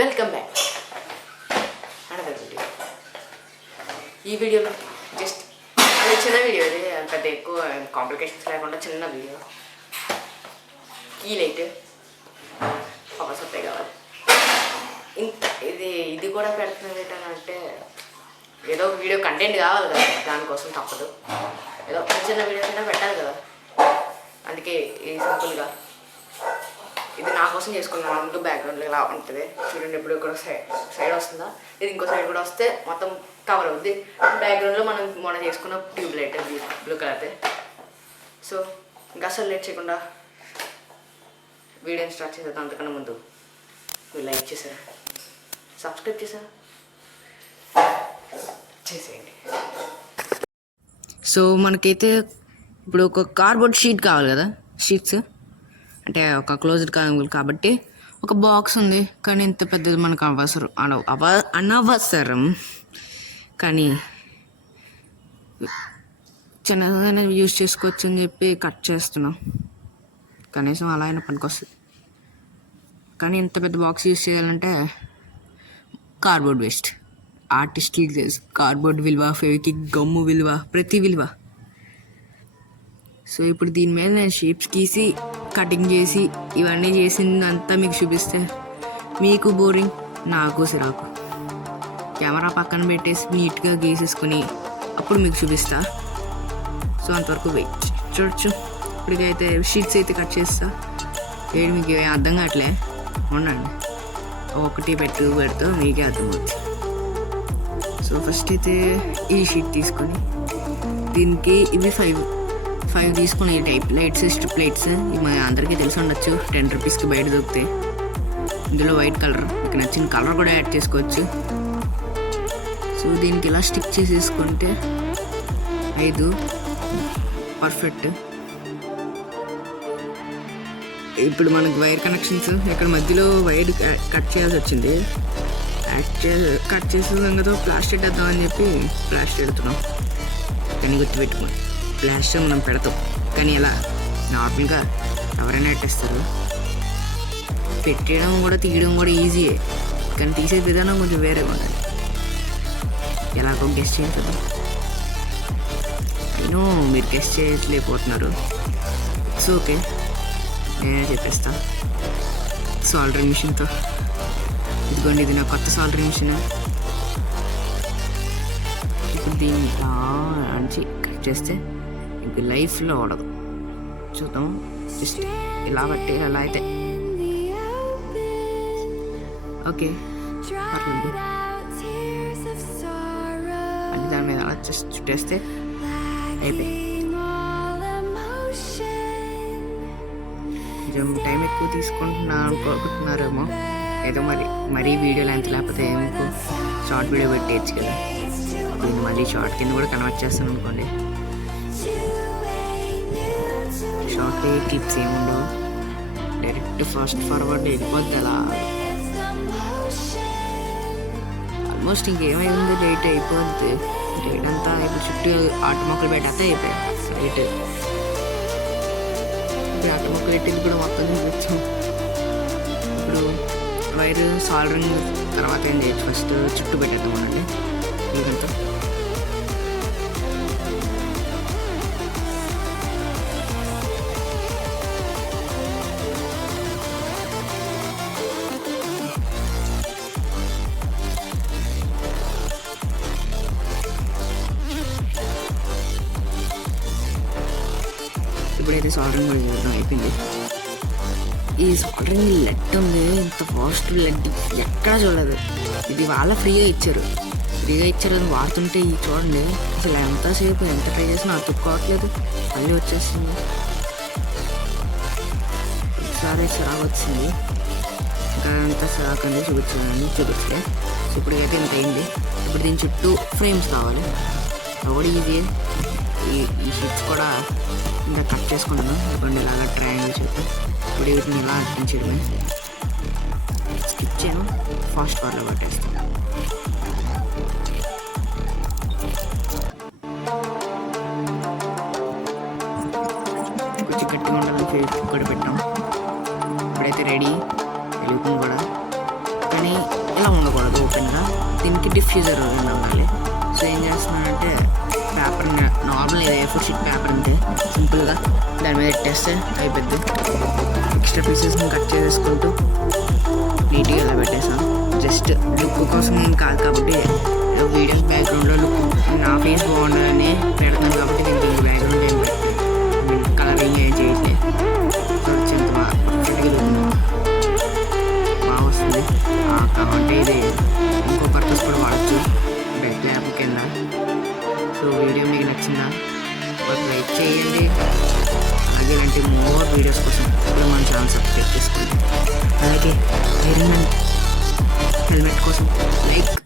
Welcome back another video. ఈ వీడియోలో just అది చిన్న వీడియో, అది పెద్ద ఎక్కువ కాంప్లికేషన్స్ లేకుండా చిన్న video. Key light power supply కావాలి. ఇంత ఇది కూడా పెడుతున్నది ఏంటంటే ఏదో వీడియో కంటెంట్ కావాలి కదా, దానికోసం తప్పదు. ఏదో చిన్న వీడియో అయినా పెట్టాలి కదా, అందుకే ఇది సింపుల్గా ఇది నా కోసం చేసుకున్నాను. అందులో బ్యాక్గ్రౌండ్లో ఇలా ఉంటుంది చూడండి. ఇప్పుడు ఇక్కడ సైడ్ వస్తుందా, ఇది ఇంకో సైడ్ కూడా వస్తే మొత్తం కవర్ అవుద్ది. బ్యాక్గ్రౌండ్లో మనం మొన్న చేసుకున్న ట్యూబ్ లైట్ బ్లూ కలర్దే. సో ఇంకా అసలు లేట్ చేయకుండా వీడియోని స్టార్ట్ చేసేద్దాం. అంతకన్నా ముందు మీరు లైక్ చేశారా, సబ్స్క్రైబ్ చేశారా, చేసేయండి. సో మనకైతే ఇప్పుడు ఒక కార్డ్బోర్డ్ షీట్ కావాలి కదా, షీట్స్ అంటే ఒక క్లోజ్డ్ కావాలి కాబట్టి ఒక బాక్స్ ఉంది. కానీ ఇంత పెద్దది మనకు అనవసరం. కానీ చిన్నదైనా యూజ్ చేసుకోవచ్చు అని చెప్పి కట్ చేస్తున్నాం. కనీసం అలా అయినా పనికొస్తుంది. కానీ ఇంత పెద్ద బాక్స్ యూజ్ చేయాలంటే కార్డ్బోర్డ్ వేస్ట్. ఆర్టిస్ట్కి తెలుసు కార్డ్బోర్డ్ విలువ, ఫెవికిక్ గమ్ము విలువ, ప్రతి విలువ. సో ఇప్పుడు దీని మీద నేను షేప్స్ గీసి కటింగ్ చేసి ఇవన్నీ చేసిందంతా మీకు చూపిస్తే మీకు బోరింగ్, నాకు సిరాకు. కెమెరా పక్కన పెట్టేసి నీట్గా గీసేసుకుని అప్పుడు మీకు చూపిస్తా. సో అంతవరకు వెయిట్ చూడొచ్చు. ఇప్పటికైతే షీట్స్ అయితే కట్ చేస్తా. ఏడు మీకు అర్థం కావట్లే, ఉండండి ఒకటి పెడుతూ మీకే అర్థమవుతుంది. సో ఫస్ట్ అయితే ఈ షీట్ తీసుకొని దీనికి ఇవి ఫైవ్ తీసుకుని ఈ టైప్ లైట్స్, స్ట్రిప్ లైట్స్. ఇవి మన అందరికీ తెలిసి ఉండొచ్చు, 10 రూపీస్కి బయట దొరుకుతాయి. ఇందులో వైట్ కలర్, మీకు నచ్చిన కలర్ కూడా యాడ్ చేసుకోవచ్చు. సో దీనికి ఇలా స్టిక్ చేసేసుకుంటే 5 పర్ఫెక్ట్. ఇప్పుడు మనకు వైర్ కనెక్షన్స్ ఇక్కడ మధ్యలో వైర్ కట్ చేయాల్సి వచ్చింది. కట్ చేసిన సంగతో ప్లాస్టిక్ వేద్దామని చెప్పి ప్లాస్టిక్ పెడుతున్నాం. కానీ గుర్తుపెట్టుకోండి, ప్లాస్టర్ మనం పెడతాం కానీ ఎలా నార్మల్గా ఎవరైనా పెట్టేస్తారు. పెట్టడం కూడా తీయడం కూడా ఈజీయే, కానీ తీసే విధానం కొంచెం వేరే ఉండాలి. ఎలాగో గెస్ట్ చేస్తారు. అయినో మీరు గెస్ట్ చేయలేకపోతున్నారు. ఇట్స్ ఓకే, నేనే చెప్పేస్తా. సాల్డరింగ్ మిషన్తో ఇదిగోండి, ఇది నా కొత్త సాల్డరింగ్ మిషన్. ఇప్పుడు దీన్ని అంచి కట్ చేస్తే ఇంక లైఫ్లో వాడదు. చూద్దాం, జస్ట్ ఇలా బట్టి అలా అయితే ఓకే పర్లేదు. అది దాని మీద అలా జస్ట్ చుట్టేస్తే అయిపోయి. కొంచెం టైం ఎక్కువ తీసుకుంటున్నా అనుకుంటున్నారేమో, ఏదో మరీ వీడియో లెంత్ లేకపోతే మీకు షార్ట్ వీడియో పెట్టేయచ్చు కదా. దీన్ని మళ్ళీ షార్ట్ కింద కూడా కన్వర్ట్ చేస్తాను అనుకోండి. షార్ట్ క్లిప్స్ ఏముండవు, డైరెక్ట్ ఫాస్ట్ ఫార్వర్డ్ వెళ్ళిపోద్ది. అలా ఆల్మోస్ట్ ఇంకేమైంది, లేట్ అయిపోద్ది. లేట్ అంతా ఇప్పుడు చుట్టూ ఆట మొక్కలు పెట్టేస్తే అయిపోయాయి. లేట్ ఇప్పుడు ఆట మొక్కలు పెట్టింది కూడా మొత్తం చూపించు. ఇప్పుడు వైర్ సాల్డరింగ్ తర్వాత ఏం చేయొచ్చు, ఫస్ట్ చుట్టూ పెట్టేద్దాం అనండి. ఇదంతా ఇప్పుడైతే సాల్డరింగ్ కూడా చూడడం అయిపోయింది. ఈ సాల్డరింగ్ లెట్ ఉంది, ఇంత ఫాస్ట్ లెట్ ఎక్కడా చూడలేదు. ఇది వాళ్ళ ఫ్రీగా ఇచ్చారు అని వాడుతుంటే ఇది చూడండి, అసలు ఎంతసేపు ఎంత ట్రై చేసినా అతుక్కోవట్లేదు, మళ్ళీ వచ్చేస్తుంది. ఒకసారి చిరాకు వచ్చింది, ఇంకా అంత చిరాకు అండి చూపించలే. సో ఇప్పటికైతే ఇంత అయింది. ఇప్పుడు దీని చుట్టూ ఫ్రేమ్స్ కావాలి, అవి కూడా ఈజీ. ఈ షీట్స్ కూడా ఇంకా కట్ చేసుకుంటాను. ఇవ్వండి ఇలాగా ట్రయాంగిల్ చెప్పి ఇప్పుడు వీటిని ఇలా అట్టించడమే. స్కిప్ చేయను, ఫాస్ట్ ఫార్లో పట్టేస్తాను. కొంచెం గట్టిగా ఉండాలని ఫేస్ కూడా పెట్టాం. ఇప్పుడైతే రెడీ, వెలుగుతుంది కూడా. కానీ ఇలా ఉండకూడదు ఓపెన్గా. దీనికి డిఫ్యూజర్ ఉండాలి. సో ఏం చేస్తున్నానంటే paper normal A4 sheet paper అంతే సింపుల్గా దాని మీద పెట్టేస్తే అయిపోద్ది. ఎక్స్ట్రా పీసెస్ని కట్ చేసేసుకుంటూ నీట్గా ఇలా పెట్టేసాం. జస్ట్ లుక్ కోసం ఏం కాదు కాబట్టి వీడియో బ్యాక్గ్రౌండ్లో లుక్ నా ఫేస్ బాగుండాలని పెడతాను కాబట్టి దీనికి బ్యాక్గ్రౌండ్ ఏం కలరింగ్ ఏం చేయట్లేదు. చూడొచ్చు ఎంత బాగా వస్తుంది. అంటే ఇది ఇంకో పర్పస్ కూడా వాడచ్చు బెడ్ ల్యాబ్ కింద. సో వీడియో మీకు నచ్చిందా ఒక లైక్ చేయండి. అలాగే ఇలాంటి మోర్ వీడియోస్ కోసం ఇప్పుడు మన ఛానల్ సబ్స్క్రైబ్ చేసుకోండి. అలాగే ఐరన్ మ్యాన్ హెల్మెట్ కోసం లైక్